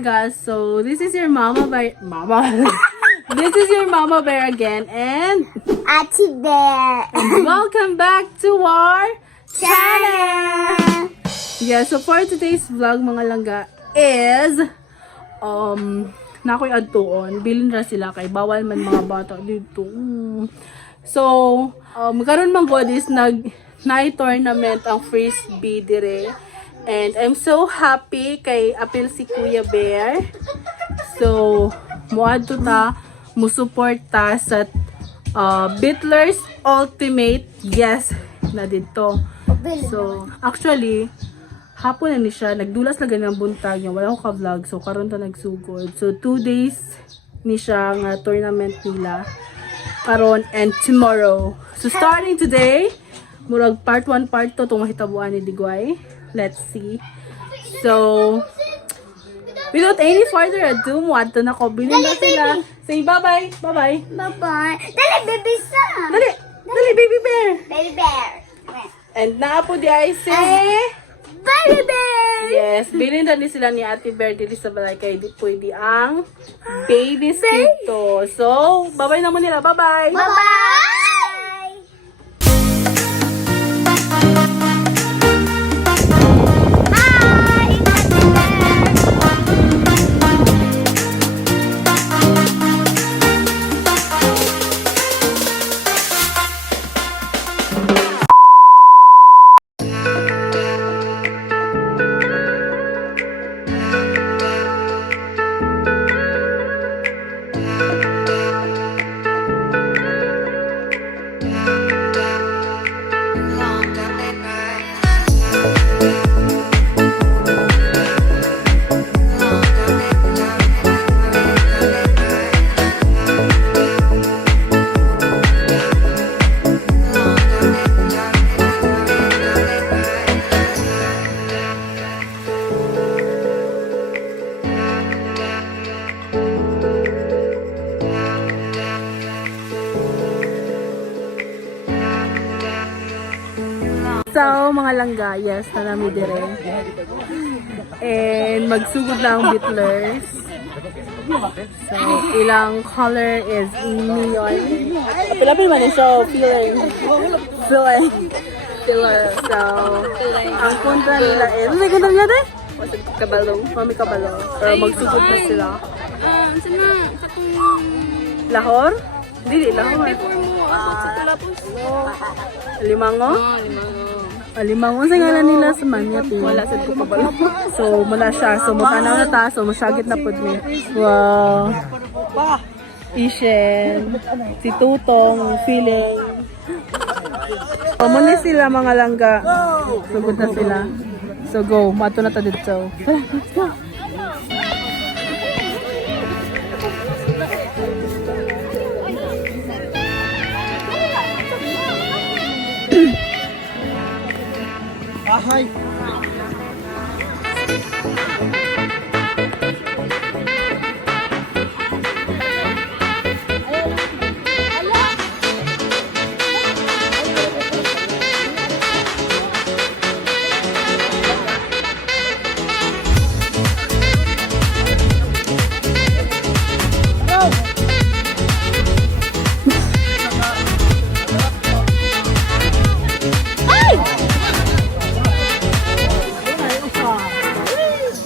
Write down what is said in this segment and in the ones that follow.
Langga. So, this is your Mama Bear. This is your Mama Bear again. And Ate Bear. And welcome back to our channel. Yeah, so for today's vlog mga Langga is nakoy adtuon. Bilin ra sila kay bawal man mga bata dito. So, karon man god is night tournament ang Frisbee dire. And I'm so happy kay apil si Kuya Bear. So, muadto ta, mo-support ta sa Bitlers Ultimate. Yes, na dito. So, actually, hapon na ni siya. Nagdulas na ganang buntag niya. Wala ko ka-vlog. So, karon ta nagsugod. So, 2 days ni siya nga tournament nila. Karon and tomorrow. So, starting today, murag part 1, part 2 itong mahitabuan ni Digway. Let's see. So, without any further ado, muadto na ko. Bilhin na sila. Say bye-bye. Bye-bye. Bye-bye. Dali, baby sa. Dali. Dali, baby bear. Baby bear. And naapo di ay say, Baby bear. yes, bilhin na din sila ni Ate Bear dito sa balay kay di pwede ang babies dito. So, bye-bye naman nila. Bye-bye. Bye-bye. So, mga Langga, yes, nanami dire. And magsugod lang Bitlers. So, ilang color is neon. Pilapil man yun, so filler. So, ang kontra nila is, may kontra nila din? Kabalo. Mami kabalo. Pero magsugod na sila. Sana, katong... Lahor? Hindi, Lahor. Before mo, abot sa Tulapos. Limango? Limango. Limango sa ngalan nila sa Manyat. Wala sa ko kabalo. So, mula siya. So, mutanaw na ta. So, masyagit na po ni. Wow. Ishen. Si Tutong. Feeling. Muna sila mga Langga. Sugod na sila. So, go. Mato na ta dito. Let's go. Hi.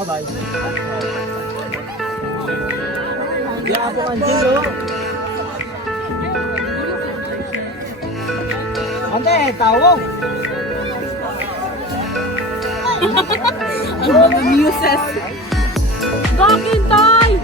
Bye-bye. Ya po Angelo. Ante, tawag. Ang mga muses. Bakit tayo?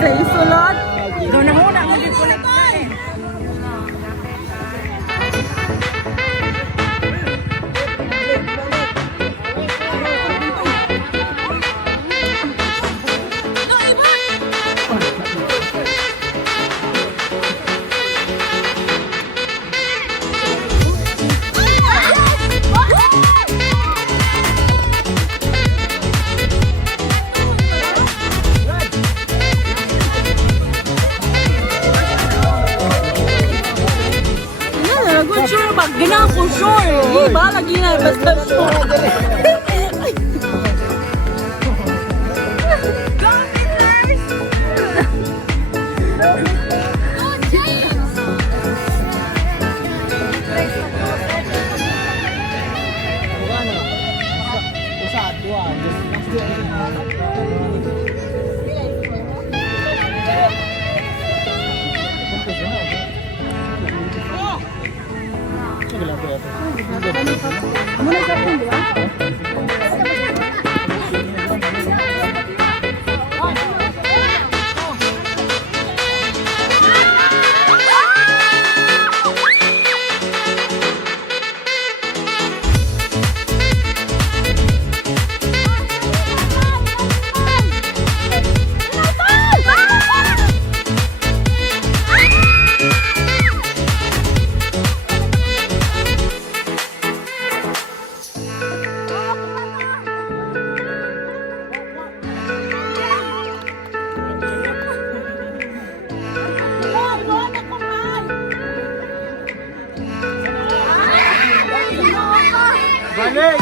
Sa isulot. Doon na muna, hindi ko na tayo. Good sure ba? Gina ko sure. Iba lagi na basta sure. Balik!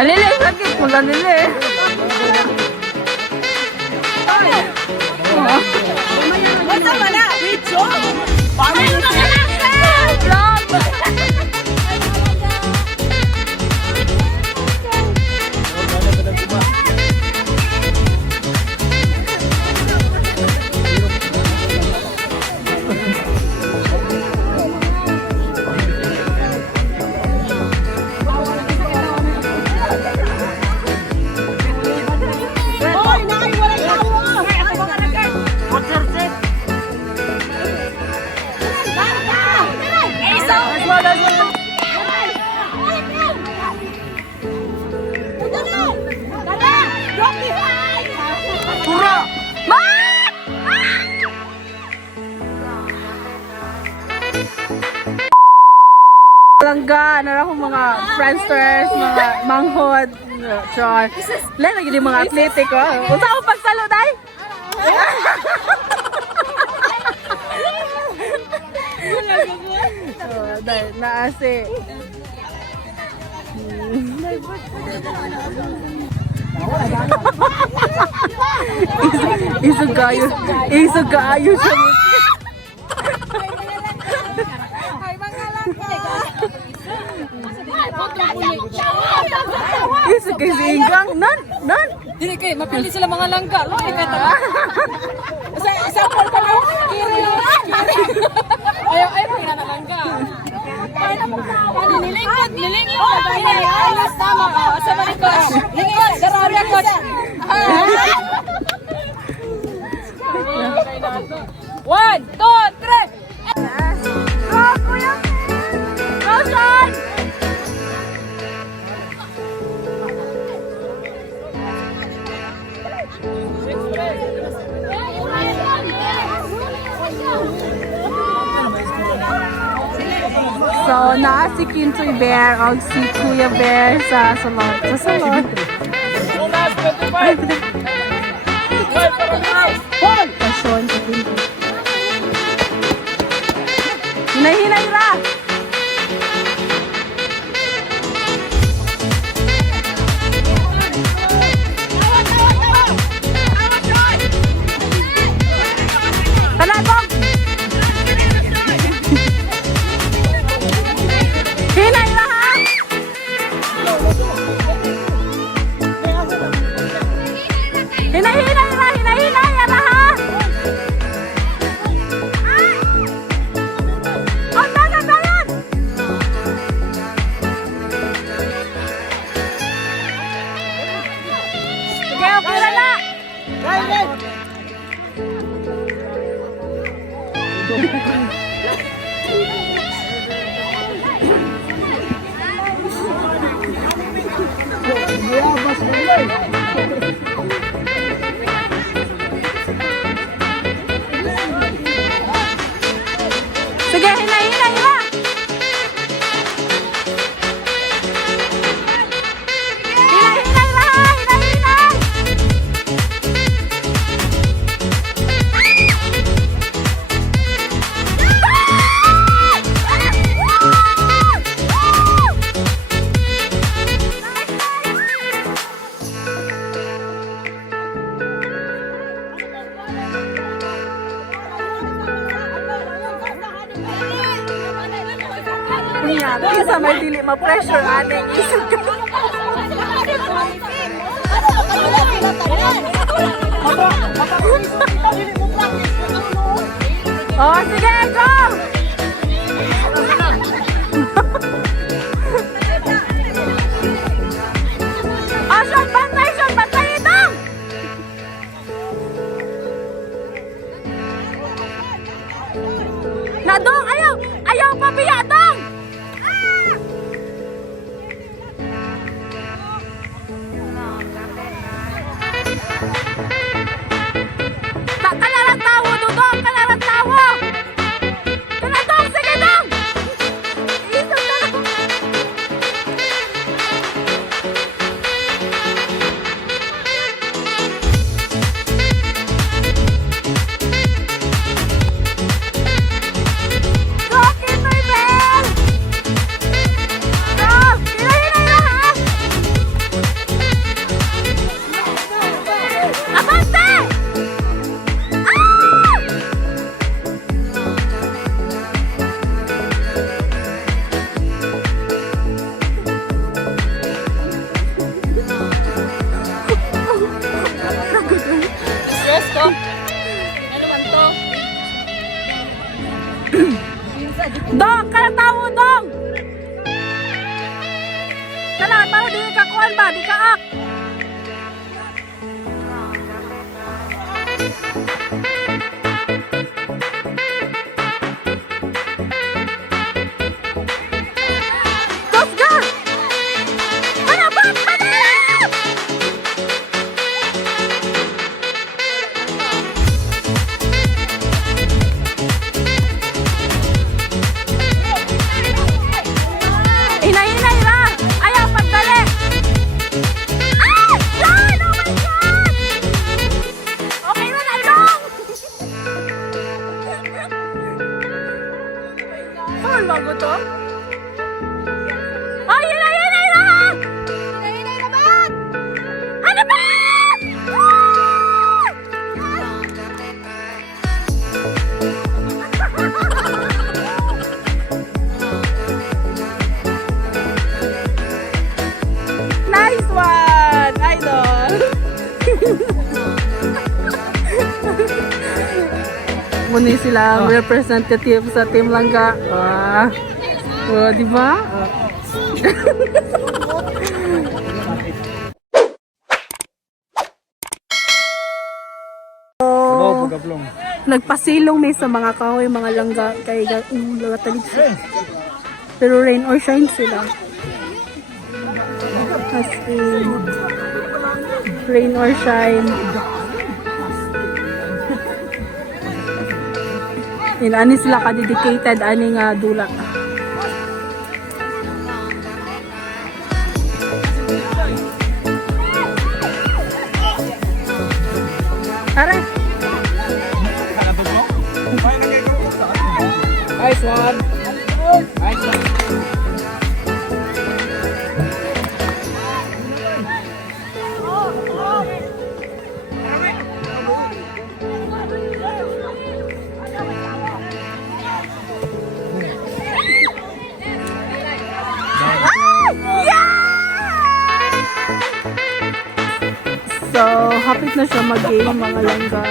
Alili, sakit mo lang nili. What's up, Ana? Wait, John! Ay, makalangga! Vlog! Langga, na akong mga friendsters, mga manghod, char. Lain lagi di mga atletik, oh. Unsa ako pagsalo, day? Day, naasi. Isugayo siya. Isa kay si Inggang, nan. Dili kay, mapili sila mga langga. Lagi ka tayo. Sample pa lang. Kiri. Ayaw, mga langga. Nilingkod. Alas tama. Asa ba likod? Lingkod, darabya ko. One, two, three. Go, kuya. Go, son. So, naa si Kintoy Bear o si Kuya Bear sa salon. Sa salon. Pasyon sa Kintoy. Hinay-hinay ra! Tanabog! Hinay ra ha! Hinay-hinay ra! Hinay-hinay ra ha! Ang dagan! Sige, okay na na! Sige, hinay, hinay, ha! Hinay, hinay, ha! Hinay, hinay! Kuya, bisa may dili ma-pressure ating isip ka. Oh, sige, go! Oh, shot, bantay ito! Nadong, ayaw pa biya, dong! Kalarang tawo, Dudong! Kalarang tawo! Dong! Sige, Dong! Isang na lang! Go, Kitoy Bell! Go! Hinahinay na, ha? Abante! Stress ko. Ano man to? Dong! Kala tawo, Dong! Kala, para di ka kuhan ba? Di ka ak! Tosga! Malabot! Malabot! Hinay-hinay ra! Ayaw pagdali! Ay! Yan! Oh my God! Okay na na, Dong! Saan bago to? Ay! Hinay-hinay ra! Hinay-hinay na ba? Ano ba? Nice one, idol. Muni sila ang representative sa Team Langga. Di ba? Gablong. Nagpasilong may sa mga kahoy, mga langga, kay talig sila. Pero rain or shine sila. As in, rain or shine. Ani sila ka-dedicated, ani nga dula. Tara! Nice one. Nice one. So, hapit na siya mag-game mga langga.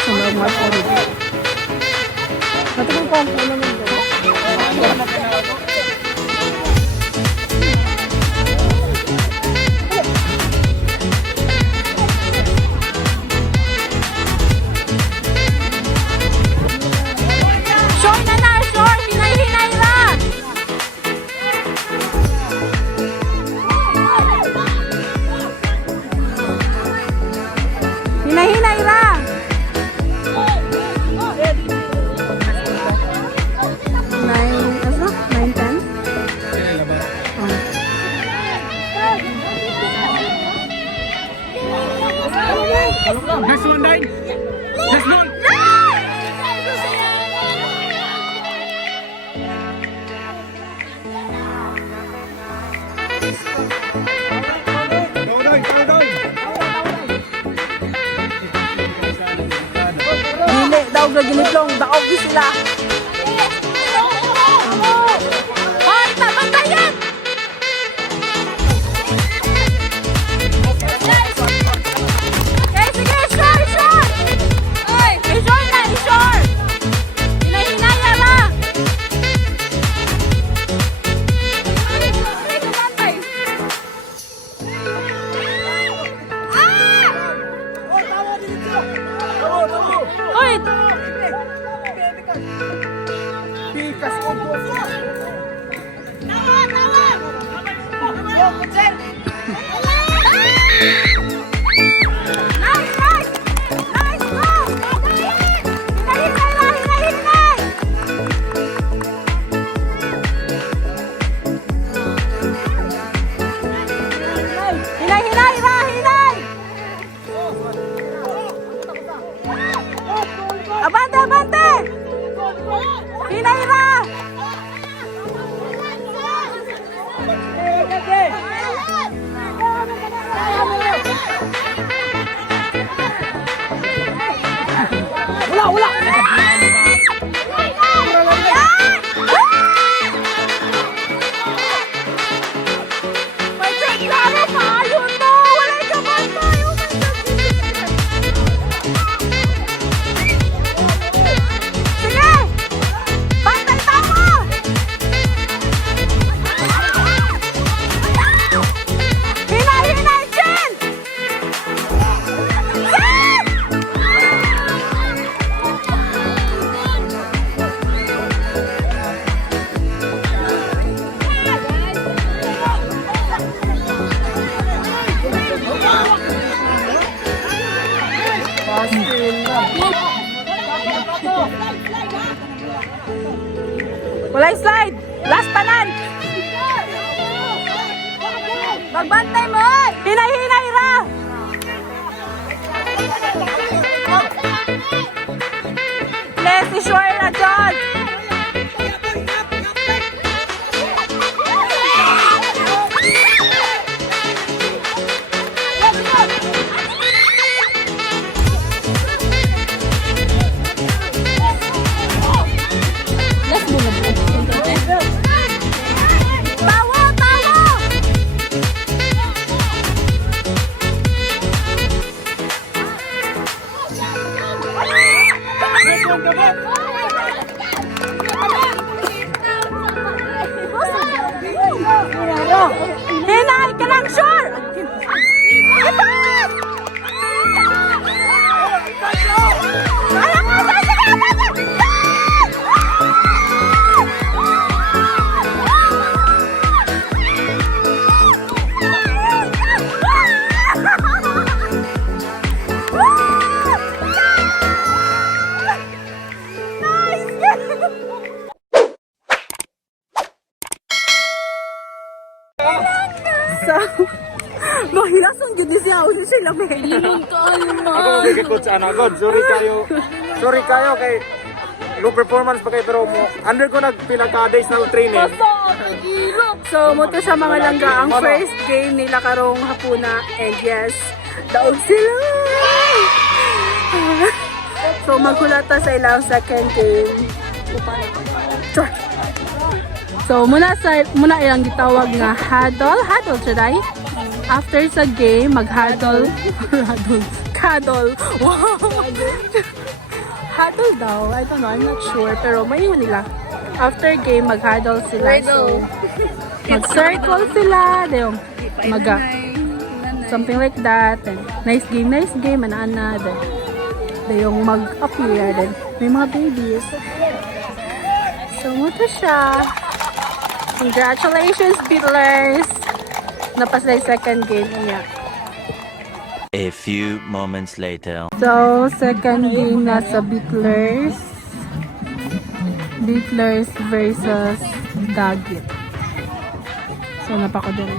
Salamat po. Matagal pa ang puno ng langga. Next one, Dine. Next one. Go, Dine. Go, Dine. Dili daw ga giniplong, daog di sila. Hoy, tabantayan! Okay, sige, sure! Hoy, sure na, sure! Hinay-hinaya lang! Hoy! Abante, abante! Hinay ra! Wala, wala! May klaro pa! Ayun to! Wala ka ba tayo? Sige! Bantay tama! Hinay, hinay, Jen! Jen! Walay slide! Last tanan! Magbantay mo! Hinay, hinay ra! Let's be sure na dyan! Tawo! Tawo! Hinay ka lang, sure! Alam mo, mahiyasan yun din siya. Ano siya lang eh. Ako magkikot sa anak God. Sorry kayo kay low performance pa kayo pero under ko nagpila ka days na training. So, moto siya mga langga. Ang first game nila karong hapuna. And yes, daog sila. So, magkulata sa ilang second game. So, muna ilang gitawag nga huddle. Huddle, should I? After sa game, mag-huddle. Cuddle. Wow! Huddle daw. I don't know. I'm not sure. Pero may nila. After game, mag-huddle sila. So, mag-circle sila. Then, something like that. And, nice game. Ana-ana. Then, yung mag-appear. Then, may mga babies. So, muto siya. Congratulations, Bitlers! Napasay second game niya. A few moments later. So, second game na sa Bitlers. Bitlers versus Dagit. So, napakadali.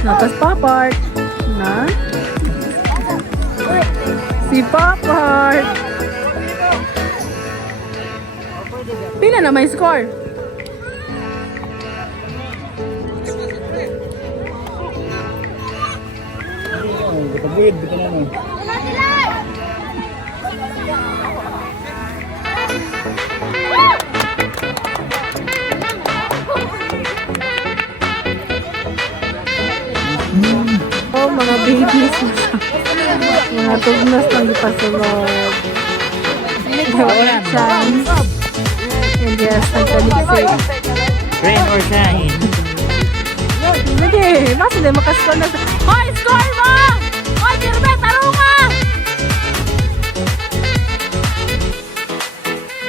Natas Papart. Na? Si Papart. Pila na may score? Tabid, bito na mo. Oh, mga babies. Mga tugnas ng ipasulog. Walang chance. And yes, nagtalisik. Rain or shine. Hindi, basta na makascore na. Hoy, score mo! Hoy, Kirbe, tarunga!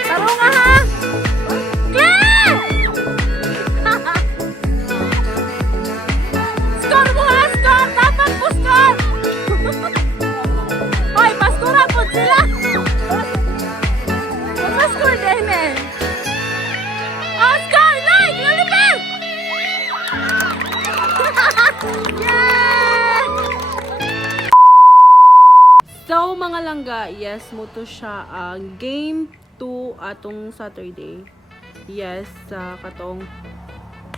Tarunga, ha? Clear! Score mo, ha? Score! Dapat po score! Hoy, paskura po sila! Paskura din, eh! Oh, score! Like! Lulipin! So mga langga, yes, mo to siya ang game 2 atong Saturday. Yes, sa katong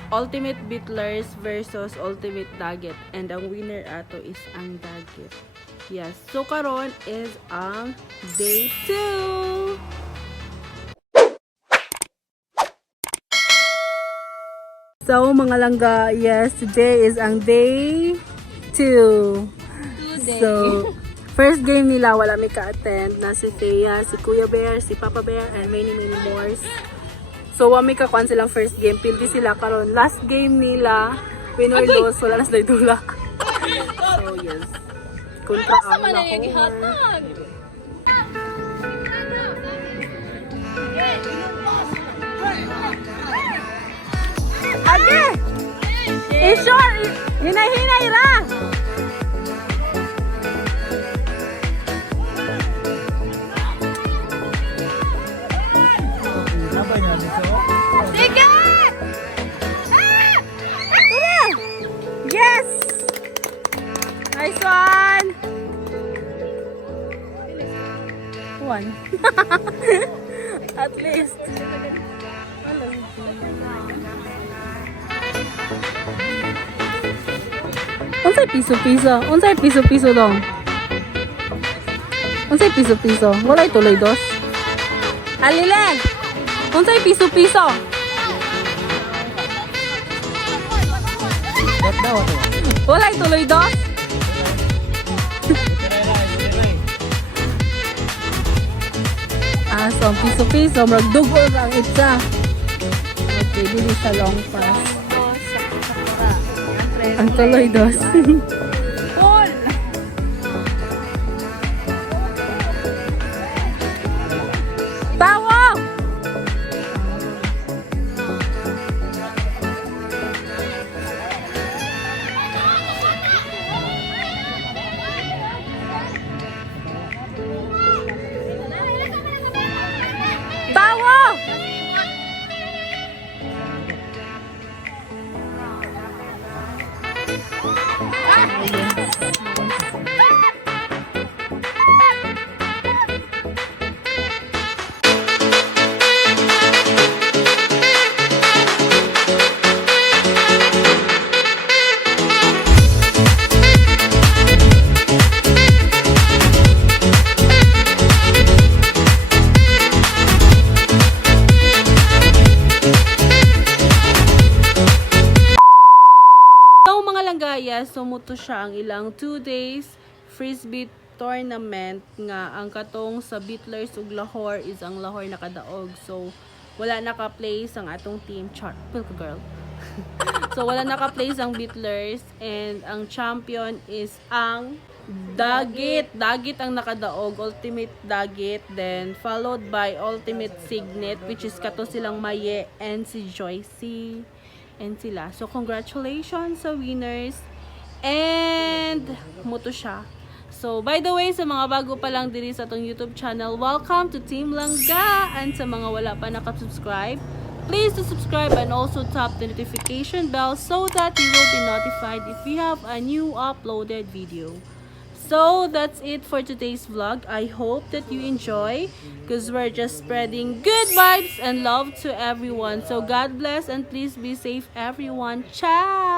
Ultimate Bitlers versus Ultimate Daggett, and ang winner ato is ang Daggett. Yes, so karon is ang day 2. So mga langga, yes, today is ang day 2. So, first game nila, wala may ka-attend na si Thea, si Kuya Bear, si Papa Bear, and many more. So, wala may kakuan silang first game. Pildi sila karon. Last game nila, win or lose, wala na sila dula. So, yes. Kontra ang Lahore. Age! I-sure! Hinay-hinay ra! Sige! Tara! Yes! Nice one! One. At least. Unsay piso-piso? Unsay piso-piso dong? Unsay piso-piso? Walay tuloy dos? Alilen! Unsay piso-piso? Walay tuloy dos? So ang piso-piso, magdugol ang itsa. Okay, dili siya long pass. Ang tuloy dos. Tawo! Tawo! Bisaya, sumuto siya ang ilang 2 days Frisbee tournament nga ang katong sa Bitlers ug Lahore is ang Lahore nakadaog. So wala naka-place ang atong team chart. Pilka girl. So wala naka-place ang Bitlers and ang champion is ang Daggett. Daggett ang nakadaog, Ultimate Daggett, then followed by Ultimate Signet, which is kato silang Maye and si Joycey and sila. So congratulations sa winners and muto siya. So by the way, sa mga bago pa lang diri sa atong YouTube channel, welcome to Team Langga, and sa mga wala pa nakasubscribe, Please to subscribe and also tap the notification bell so that you will be notified if we have a new uploaded video. So that's it for today's vlog. I hope that you enjoy because we're just spreading good vibes and love to everyone. So God bless and please be safe everyone. Ciao!